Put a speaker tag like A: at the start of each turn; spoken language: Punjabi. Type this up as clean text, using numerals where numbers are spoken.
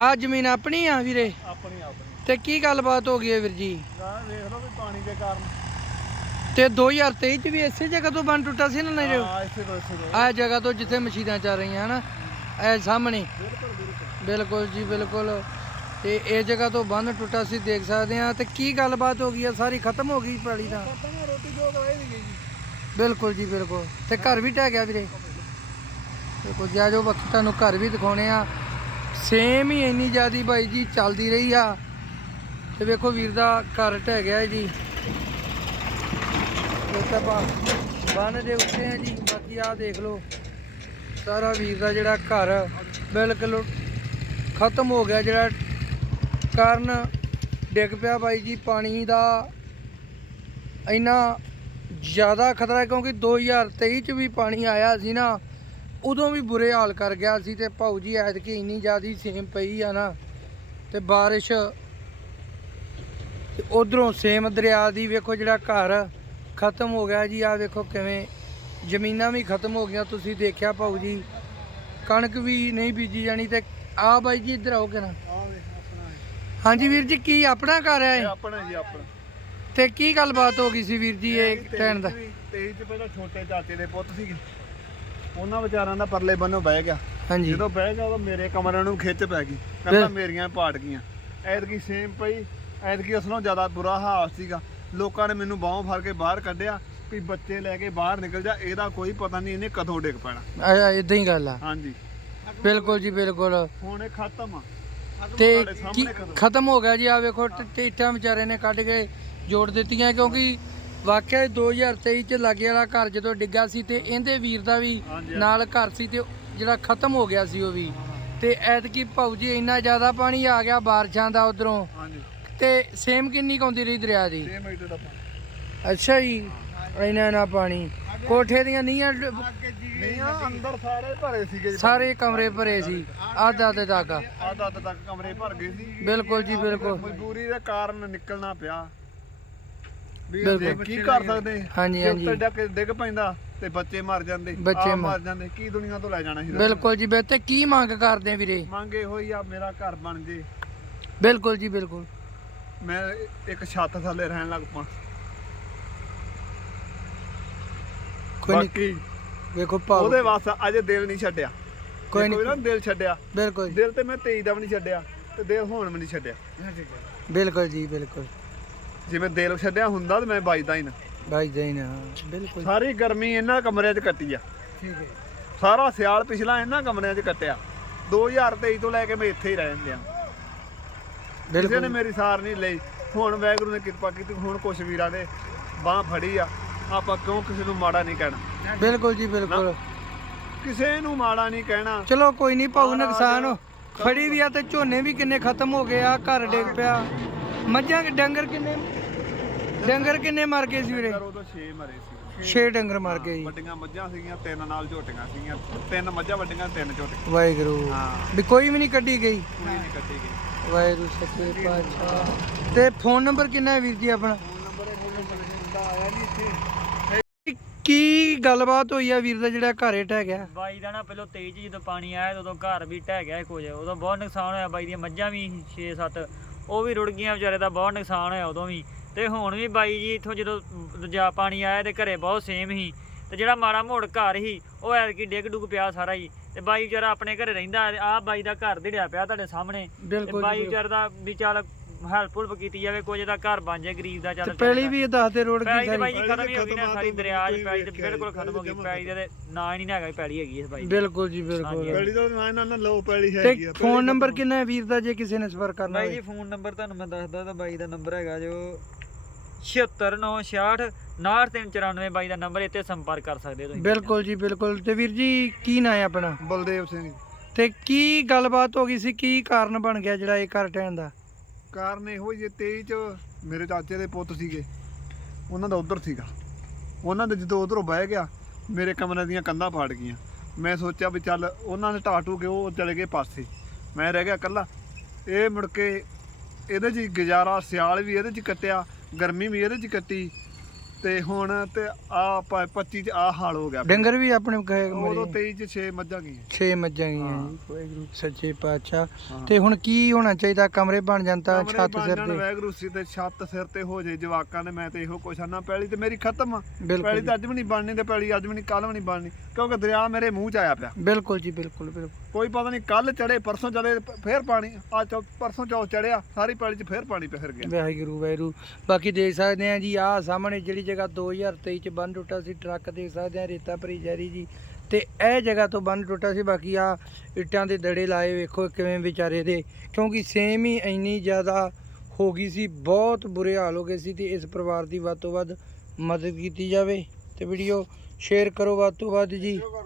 A: ਆ ਜ਼ਮੀਨ ਆਪਣੀ ਆ ਵੀਰੇ?
B: ਆਪਣੀ
A: ਤੇ ਕੀ ਗੱਲਬਾਤ ਹੋ ਗਈ ਹੈ ਵੀਰ ਜੀ?
B: ਵੇਖ ਲਓ ਵੀ ਪਾਣੀ ਦੇ ਕਾਰਨ
A: ਤੇ 2023 ਚ ਵੀ ਇਸੇ ਜਗ੍ਹਾ ਤੋਂ ਬੰਨ ਟੁੱਟਾ ਸੀ ਨਾ ਨਰੇ?
B: ਇਸੇ ਤੋਂ
A: ਆ ਜਗ੍ਹਾ ਤੋਂ ਜਿੱਥੇ ਮਸ਼ੀਨਾਂ ਚੱਲ ਰਹੀਆਂ ਹਨ ਇਹ ਸਾਹਮਣੇ। ਬਿਲਕੁਲ ਜੀ ਬਿਲਕੁਲ। ਤੇ ਇਹ ਜਗ੍ਹਾ ਤੋਂ ਬੰਨ ਟੁੱਟਾ ਸੀ, ਦੇਖ ਸਕਦੇ ਆ। ਤੇ ਕੀ ਗੱਲਬਾਤ ਹੋ ਗਈ ਆ? ਸਾਰੀ ਖਤਮ ਹੋ ਗਈ ਪੈਲੀ ਦਾ?
B: ਰੋਟੀ ਜੋ ਗਏ ਨਹੀਂ ਗਈ ਜੀ।
A: ਬਿਲਕੁਲ ਜੀ ਬਿਲਕੁਲ। ਤੇ ਘਰ ਵੀ ਢਹਿ ਗਿਆ ਵੀਰੇ? ਦੇਖੋ ਜੀ, ਜੋ ਵਕਤ ਤੁਹਾਨੂੰ ਘਰ ਵੀ ਦਿਖਾਉਣੇ ਆ। ਸੇਮ ਹੀ ਇੰਨੀ ਜ਼ਿਆਦੀ ਬਾਈ ਜੀ ਚੱਲਦੀ ਰਹੀ ਆ। ਤੇ ਵੇਖੋ ਵੀਰ ਦਾ ਘਰ ਢਹਿ ਗਿਆ ਜੀ। ਬੰਨ ਦੇ ਉੱਤੇ ਆ ਜੀ। ਬਾਕੀ ਆ ਦੇਖ ਲਓ ਸਾਰਾ ਵੀਰ ਦਾ ਜਿਹੜਾ ਘਰ ਬਿਲਕੁਲ ਖਤਮ ਹੋ ਗਿਆ, ਜਿਹੜਾ ਕਾਰਨ ਡਿੱਗ ਪਿਆ ਬਾਈ ਜੀ ਪਾਣੀ ਦਾ। ਇੰਨਾ ਜ਼ਿਆਦਾ ਖਤਰਾ ਕਿਉਂਕਿ 2023 ਚ ਵੀ ਪਾਣੀ ਆਇਆ ਸੀ ਨਾ, ਉਦੋਂ ਵੀ ਬੁਰੇ ਹਾਲ ਕਰ ਗਿਆ ਸੀ। ਤੇ ਭਾਊ ਜੀ ਐਤਕੀ ਇੰਨੀ ਜ਼ਿਆਦਾ ਸੇਮ ਪਈ ਆ ਨਾ, ਤੇ ਬਾਰਿਸ਼ ਉਧਰੋਂ ਸੇਮ ਦਰਿਆ ਦੀ ਵੇਖੋ ਜਿਹੜਾ ਘਰ ਖਤਮ ਹੋ ਗਿਆ ਜੀ। ਆ ਵੇਖੋ ਕਿਵੇਂ ਜ਼ਮੀਨਾਂ ਵੀ ਖਤਮ ਹੋ ਗਈਆਂ। ਤੁਸੀਂ ਦੇਖਿਆ ਭਾਊ ਜੀ ਕਣਕ ਵੀ ਨਹੀਂ ਬੀਜੀ ਜਾਣੀ। ਤੇ ਆ ਬਾਈ ਜੀ ਇੱਧਰ ਆਓ ਕਿ ਨਾ। ਹਾਂਜੀ ਵੀਰ ਜੀ, ਕੀ ਆਪਣਾ ਘਰ ਹੈ ਇਹ?
B: ਆਪਣਾ ਜੀ ਆਪਣਾ।
A: ਤੇ ਕੀ ਗੱਲਬਾਤ ਹੋ ਗਈ ਸੀ ਵੀਰ ਜੀ ਇਹ ਟੈਣ ਦਾ?
B: 23 ਚ ਪਹਿਲਾਂ ਛੋਟੇ ਚਾਚੇ ਦੇ ਪੁੱਤ ਸੀਗੇ, ਉਹਨਾਂ ਵਿਚਾਰਾਂ ਦਾ ਪਰਲੇ ਬੰਨੋਂ ਬਹਿ ਗਿਆ।
A: ਹਾਂਜੀ।
B: ਜਦੋਂ ਬਹਿ ਗਿਆ ਉਦੋਂ ਮੇਰੇ ਕਮਰਿਆਂ ਨੂੰ ਖਿੱਚ ਪੈ ਗਈ, ਕਹਿੰਦਾ ਮੇਰੀਆਂ ਪਾਟ ਗਈਆਂ। ਐਤਕੀ ਸੇਮ ਪਈ। ਐਤਕੀ ਉਸ ਨਾਲੋਂ ਜ਼ਿਆਦਾ ਬੁਰਾ ਹਾਲ ਸੀਗਾ। ਲੋਕਾਂ ਨੇ ਮੈਨੂੰ ਬਾਹੋਂ ਫੜ ਕੇ ਬਾਹਰ ਕੱਢਿਆ ਵੀ ਬੱਚੇ ਲੈ ਕੇ ਬਾਹਰ ਨਿਕਲ ਜਾ, ਇਹਦਾ ਕੋਈ ਪਤਾ ਨਹੀਂ ਇਹਨੇ ਕਦੋਂ ਡਿੱਗ ਪੈਣਾ।
A: ਇਦਾਂ ਹੀ ਗੱਲ ਆ।
B: ਹਾਂਜੀ
A: ਬਿਲਕੁਲ ਜੀ ਬਿਲਕੁਲ।
B: ਹੁਣ ਇਹ ਖਤਮ ਆ
A: ਤੇ ਕੀ ਖਤਮ ਹੋ ਗਿਆ ਜੀ? ਆ ਵੇਖੋ ਇੱਟਾਂ ਵਿਚਾਰੇ ਨੇ ਕੱਢ ਕੇ ਜੋੜ ਦਿੱਤੀਆਂ, ਕਿਉਂਕਿ ਵਾਕਿਆ 2023 ਚ ਲਾਗੇ ਵਾਲਾ ਘਰ ਜਦੋਂ ਡਿੱਗਾ ਸੀ ਤੇ ਇਹਦੇ ਵੀਰ ਦਾ ਵੀ ਨਾਲ ਘਰ ਸੀ ਤੇ ਜਿਹੜਾ ਖਤਮ ਹੋ ਗਿਆ ਸੀ ਉਹ ਵੀ। ਤੇ ਐਤਕੀ ਭਾਊ ਜੀ ਇੰਨਾ ਜ਼ਿਆਦਾ ਪਾਣੀ ਆ ਗਿਆ ਬਾਰਿਸ਼ਾਂ ਦਾ ਉਧਰੋਂ। ਤੇ ਸੇਮ ਕਿੰਨੀ ਕੁ ਆਉਂਦੀ ਰਹੀ ਦਰਿਆ ਦੀ? ਅੱਛਾ ਜੀ, ਇੰਨਾ ਨਾ ਪਾਣੀ। ਕੋਠੇ ਦੀਆਂ ਨੀਹਾਂ
B: ਅੰਦਰ ਸਾਰੇ ਭਰੇ ਸੀਗੇ,
A: ਸਾਰੇ ਕਮਰੇ ਭਰੇ ਸੀ ਅੱਧ ਅੱਧ ਤੱਕ।
B: ਅੱਧ ਤੱਕ ਕਮਰੇ ਭਰ ਗਏ ਸੀ।
A: ਬਿਲਕੁਲ ਜੀ ਬਿਲਕੁਲ।
B: ਮਜਬੂਰੀ ਦੇ ਕਾਰਨ ਨਿਕਲਣਾ ਪਿਆ।
A: ਬਿਲਕੁਲ।
B: ਕੀ ਕਰ ਸਕਦੇ?
A: ਹਾਂਜੀ ਹਾਂਜੀ।
B: ਡਿੱਗ ਪੈਂਦਾ ਤੇ ਬੱਚੇ ਮਰ ਜਾਂਦੇ,
A: ਬੱਚੇ
B: ਮਰ ਜਾਂਦੇ। ਕੀ ਦੁਨੀਆ ਤੋਂ ਲੈ ਜਾਣਾ ਸੀ?
A: ਬਿਲਕੁਲ ਜੀ। ਤੇ ਕੀ ਮੰਗ ਕਰਦੇ ਵੀਰੇ?
B: ਮੰਗ ਇਹੋ ਹੀ ਆ, ਮੇਰਾ ਘਰ ਬਣ ਜੇ।
A: ਬਿਲਕੁਲ ਜੀ ਬਿਲਕੁਲ।
B: ਮੈਂ ਇੱਕ ਛੱਤ ਥੱਲੇ ਰਹਿਣ ਲੱਗ ਪਾ। ਬਾਕੀ
A: ਵੇਖੋ ਭਾਊ
B: ਉਹਦੇ ਵਾਸਤੇ ਅਜੇ ਦਿਲ ਨਹੀਂ ਛੱਡਿਆ। ਕੋਈ ਨਾ ਦਿਲ ਛੱਡਿਆ।
A: ਬਿਲਕੁਲ।
B: ਦਿਲ ਤੇ ਮੈਂ 23 ਦਾ ਵੀ ਨਹੀਂ ਛੱਡਿਆ ਤੇ ਦਿਲ ਹੁਣ ਵੀ ਨਹੀਂ ਛੱਡਿਆ।
A: ਬਿਲਕੁਲ ਜੀ ਬਿਲਕੁਲ।
B: ਜਿਵੇਂ ਦਿਲ ਛੱਡਿਆ ਹੁੰਦਾ ਤੇ ਮੈਂ ਵੱਜਦਾ ਹੀ ਨਾ।
A: ਵੱਜਦਾ ਹੀ ਨਾ। ਬਿਲਕੁਲ।
B: ਸਾਰੀ ਗਰਮੀ ਇਹਨਾਂ ਕਮਰਿਆਂ 'ਚ ਕੱਟੀ ਆ।
A: ਠੀਕ ਹੈ।
B: ਸਾਰਾ ਸਿਆਲ ਪਿਛਲਾ ਇਹਨਾਂ ਕਮਰਿਆਂ 'ਚ ਕੱਟਿਆ। 2023 ਤੋਂ ਲੈ ਕੇ ਮੈਂ ਇੱਥੇ ਹੀ ਰਹਿਣ ਦਿਆਂ। ਕਿਸੇ ਨੇ ਮੇਰੀ ਸਾਰ ਨਹੀਂ ਲਈ। ਹੁਣ ਵਾਹਿਗੁਰੂ ਨੇ ਕਿਰਪਾ ਕੀਤੀ, ਹੁਣ ਕੁਛ ਵੀਰਾਂ ਨੇ ਬਾਂਹ ਫੜੀ ਆ। ਆਪਾਂ ਕਿਉਂ ਕਿਸੇ ਨੂੰ ਮਾੜਾ ਨਹੀਂ ਕਹਿਣਾ।
A: ਬਿਲਕੁਲ ਜੀ ਬਿਲਕੁਲ।
B: ਕਿਸੇ ਨੂੰ ਮਾੜਾ ਨਹੀਂ ਕਹਿਣਾ।
A: ਚਲੋ ਕੋਈ ਨਹੀਂ ਭਾਊ, ਨੁਕਸਾਨ ਫੜੀ ਵੀ ਆ ਤੇ ਝੋਨੇ ਵੀ ਕਿੰਨੇ ਖਤਮ ਹੋ ਗਏ ਆ। ਘਰ ਡਿੱਗ ਪਿਆ। ਮੱਝਾਂ ਡੰਗਰ ਕਿੰਨੇ ਮਰ ਗਏ ਸੀ ਵੀਰੇ?
B: ਉਦੋਂ 6 ਮਰੇ ਸੀ।
A: 6 ਡੰਗਰ ਮਰ ਗਏ ਜੀ।
B: ਵੱਡੀਆਂ ਮੱਝਾਂ ਸੀਗੀਆਂ, 3 ਨਾਲ ਝੋਟੀਆਂ ਸੀਗੀਆਂ। 3 ਮੱਝਾਂ ਵੱਡੀਆਂ, 3 ਝੋਟੀਆਂ।
A: ਵਾਹਿਗੁਰੂ। ਵੀ ਕੋਈ ਵੀ ਨਹੀਂ ਕੱਢੀ ਗਈ?
B: ਕੋਈ ਨਹੀਂ ਕੱਢੀ ਗਈ।
A: ਵਾਹਿਗੁਰੂ ਸੱਚੇ ਪਾਤਸ਼ਾਹ। ਤੇ ਫੋਨ ਨੰਬਰ ਕਿੰਨਾ ਹੈ ਵੀਰ ਜੀ ਆਪਣਾ?
B: ਆਇਆ ਨਹੀਂ ਇੱਥੇ।
A: ਕੀ ਗੱਲਬਾਤ ਹੋਈ ਆ ਵੀਰ ਦਾ ਜਿਹੜਾ ਘਰ ਢਹਿ ਗਿਆ?
C: ਬਾਈ ਦਾ ਨਾ ਪਹਿਲਾਂ 23 ਚ ਜਦੋਂ ਪਾਣੀ ਆਇਆ ਉਦੋਂ ਘਰ ਵੀ ਢਹਿ ਗਿਆ ਕੁਝ। ਉਦੋਂ ਬਹੁਤ ਨੁਕਸਾਨ ਹੋਇਆ। ਬਾਈ ਦੀਆਂ ਮੱਝਾਂ ਵੀ 6-7 ਉਹ ਵੀ ਰੁੜ ਗਈਆਂ ਵਿਚਾਰੇ ਦਾ। ਬਹੁਤ ਨੁਕਸਾਨ ਹੋਇਆ ਉਦੋਂ ਵੀ। ਤੇ ਹੁਣ ਵੀ ਬਾਈ ਜੀ ਇੱਥੋਂ ਜਦੋਂ ਦੂਜਾ ਪਾਣੀ ਆਇਆ ਤੇ ਘਰੇ ਬਹੁਤ ਸੇਮ ਸੀ। ਤੇ ਜਿਹੜਾ ਮਾੜਾ ਮੋੜ ਘਰ ਸੀ ਉਹ ਐਤਕੀ ਡਿੱਗ ਡੁੱਗ ਪਿਆ ਸਾਰਾ ਹੀ। ਤੇ ਬਾਈ ਵਿਚਾਰਾ ਆਪਣੇ ਘਰੇ ਰਹਿੰਦਾ। ਆਹ ਬਾਈ ਦਾ ਘਰ ਢਿੜਿਆ ਪਿਆ ਤੁਹਾਡੇ ਸਾਹਮਣੇ। ਤੇ ਬਾਈ ਵਿਚਾਰੇ ਦਾ ਵੀ ਚੱਲ ਹੈਲਪ ਹੁਲਪ ਕੀਤੀ ਜਾਵੇ, ਕੁਝ ਦਾ ਘਰ ਬਣ ਜਾਏ ਗਰੀਬ ਦਾ। ਚੱਲ
A: ਪਹਿਲੀ ਵੀ ਦੱਸਦੇ ਰੋਡ
C: ਪੈਲੀ ਤੇ ਬਾਈ ਜੀ ਖਤਮ ਹੀ ਹੋ ਗਈ ਨਾ ਸਾਰੀ। ਦਰਿਆ ਚ ਪੈਲੀ ਤੇ ਬਿਲਕੁਲ ਖਤਮ ਹੋ ਗਈ। ਪੈਲੀ ਦਾ ਨਾਂ ਹੀ ਨਹੀਂ ਹੈਗਾ ਪੈਲੀ ਹੈਗੀ ਇਸ ਬਾਈ।
A: ਬਿਲਕੁਲ ਜੀ ਬਿਲਕੁਲ।
B: ਪੈਲੀ ਦਾ ਨਾਂ ਇਹਨਾਂ ਨਾਲ ਲੋ ਪੈਲੀ ਹੈਗੀ ਆ।
A: ਫੋਨ ਨੰਬਰ ਕਿੰਨਾ ਹੈ ਵੀਰ ਦਾ ਜੇ ਕਿਸੇ ਨੇ ਸੰਪਰਕ ਕਰਨਾ
C: ਬਾਈ ਜੀ? ਫੋਨ ਨੰਬਰ ਤੁਹਾਨੂੰ ਮੈਂ ਦੱਸਦਾ। ਤਾਂ ਬਾਈ ਦਾ ਨੰਬਰ ਹੈਗਾ ਜੋ 7696 69394। ਬਾਈ ਦਾ ਨੰਬਰ, ਇੱਥੇ ਸੰਪਰਕ ਕਰ ਸਕਦੇ ਤੁਸੀਂ।
A: ਬਿਲਕੁਲ ਜੀ ਬਿਲਕੁਲ। ਤੇ ਵੀਰ ਜੀ ਕੀ ਨਾਂ ਹੈ ਆਪਣਾ?
B: ਬਲਦੇਵ ਸਿੰਘ।
A: ਤੇ ਕੀ ਗੱਲਬਾਤ ਹੋ ਗਈ ਸੀ? ਕੀ ਕਾਰਨ ਬਣ ਗਿਆ ਜਿਹੜਾ ਇਹ ਘਰ ਢਹਿਣ ਦਾ?
B: ਕਾਰਨ ਇਹੋ ਹੀ ਜੇ 23 ਚ ਮੇਰੇ ਚਾਚੇ ਦੇ ਪੁੱਤ ਸੀਗੇ, ਉਹਨਾਂ ਦਾ ਉਧਰ ਸੀਗਾ। ਉਹਨਾਂ ਦੇ ਜਦੋਂ ਉਧਰੋਂ ਬਹਿ ਗਿਆ, ਮੇਰੇ ਕਮਰੇ ਦੀਆਂ ਕੰਧਾਂ ਫਾੜ ਗਈਆਂ। ਮੈਂ ਸੋਚਿਆ ਵੀ ਚੱਲ ਉਹਨਾਂ ਨੇ ਢਾਟੂ ਕੇ ਉਹ ਚਲੇ ਗਏ ਪਾਸੇ, ਮੈਂ ਰਹਿ ਗਿਆ ਇਕੱਲਾ। ਇਹ ਮੁੜ ਕੇ ਇਹਦੇ 'ਚ ਗੁਜ਼ਾਰਾ, ਸਿਆਲ ਵੀ ਇਹਦੇ 'ਚ ਕੱਟਿਆ, ਗਰਮੀ ਵੀ ਇਹਦੇ 'ਚ ਕੱਟੀ। ਤੇ ਹੁਣ ਤੇ ਆ 25 ਚ ਆ ਹਾਲ ਹੋ ਗਿਆ
A: ਡੰਗਰ ਵੀ ਆਪਣੇ ਗਏ
B: ਉਦੋਂ
A: ਮਰੇ
B: 23 ਚ 6 ਮੱਝਾਂ ਗਈਆਂ
A: 6 ਮੱਝਾਂ ਗਈਆਂ ਜੀ ਵਾਹਿਗੁਰੂ ਸੱਚੇ ਪਾਤਸ਼ਾਹ
B: ਹਾਂ।
A: ਤੇ ਹੁਣ ਕੀ ਹੋਣਾ ਚਾਹੀਦਾ ਕਮਰੇ ਬਣ ਜਾਣ ਤਾਂ
B: ਕਮਰੇ
A: ਛੱਤ
B: ਬਣ
A: ਸਿਰ
B: ਜਾਣ,
A: ਤੇ
B: ਵਾਹਿਗੁਰੂ ਸੀ ਤੇ ਛੱਤ ਸਿਰ ਤੇ ਹੋ ਜੇ ਜਵਾਕਾਂ ਨੇ। ਮੈਂ ਤੇ ਇਹੋ ਕੁਛ ਆਨਾ, ਪੈਲੀ ਤੇ ਮੇਰੀ ਖਤਮ ਆ।
A: ਬਿਲਕੁਲ
B: ਪੈਲੀ ਤਾਂ ਅੱਜ ਵੀ ਨਹੀਂ ਬਣਨੀ ਤੇ ਪੈਲੀ ਅੱਜ ਵੀ ਨਹੀਂ ਕੱਲ ਵੀ ਨਹੀਂ ਬਣਨੀ, ਕਿਉਂਕਿ ਦਰਿਆ ਮੇਰੇ ਮੂੰਹ ਚ ਆਇਆ ਪਿਆ।
A: ਬਿਲਕੁਲ ਜੀ ਬਿਲਕੁਲ ਬਿਲਕੁਲ
B: ਕੋਈ ਪਤਾ ਨਹੀਂ ਕੱਲ ਚੜੇ ਪਰਸੋਂ ਚੜੇ ਫੇਰ ਪਾਣੀ ਪਰਸੋਂ ਚੌਥ ਚੜਿਆ, ਸਾਰੀ ਪੈਲੀ ਚ ਫੇਰ ਪਾਣੀ ਫਿਰ ਗਿਆ।
A: ਵਾਹਿਗੁਰੂ ਵਾਹਿਗੁਰੂ। ਬਾਕੀ ਦੇਖ ਸਕਦੇ ਆ ਜੀ ਆਹ ਸਾਹਮਣੇ ਜਿਹੜੀ ਜਗ੍ਹਾ 2023 ਚ ਬੰਨ ਟੁੱਟਾ ਸੀ, ਟਰੱਕ ਦੇਖ ਸਕਦੇ ਆ ਰੇਤਾ ਭਰੀ ਜਾ ਰਹੀ ਜੀ, ਤੇ ਇਹ ਜਗ੍ਹਾ ਤੋਂ ਬੰਨ ਟੁੱਟਾ ਸੀ। ਬਾਕੀ ਆ ਇੱਟਾਂ ਦੇ ਦੜੇ ਲਾਏ ਵੇਖੋ ਕਿਵੇਂ ਵਿਚਾਰੇ ਦੇ, ਕਿਉਂਕਿ ਸੇਮ ਹੀ ਇੰਨੀ ਜ਼ਿਆਦਾ ਹੋ ਗਈ ਸੀ, ਬਹੁਤ ਬੁਰੇ ਹਾਲ ਹੋ ਗਏ ਸੀ। ਤੇ ਇਸ ਪਰਿਵਾਰ ਦੀ ਵੱਧ ਤੋਂ ਵੱਧ ਮਦਦ ਕੀਤੀ ਜਾਵੇ ਤੇ ਵੀਡੀਓ ਸ਼ੇਅਰ ਕਰੋ ਵੱਧ ਤੋਂ ਵੱਧ ਜੀ।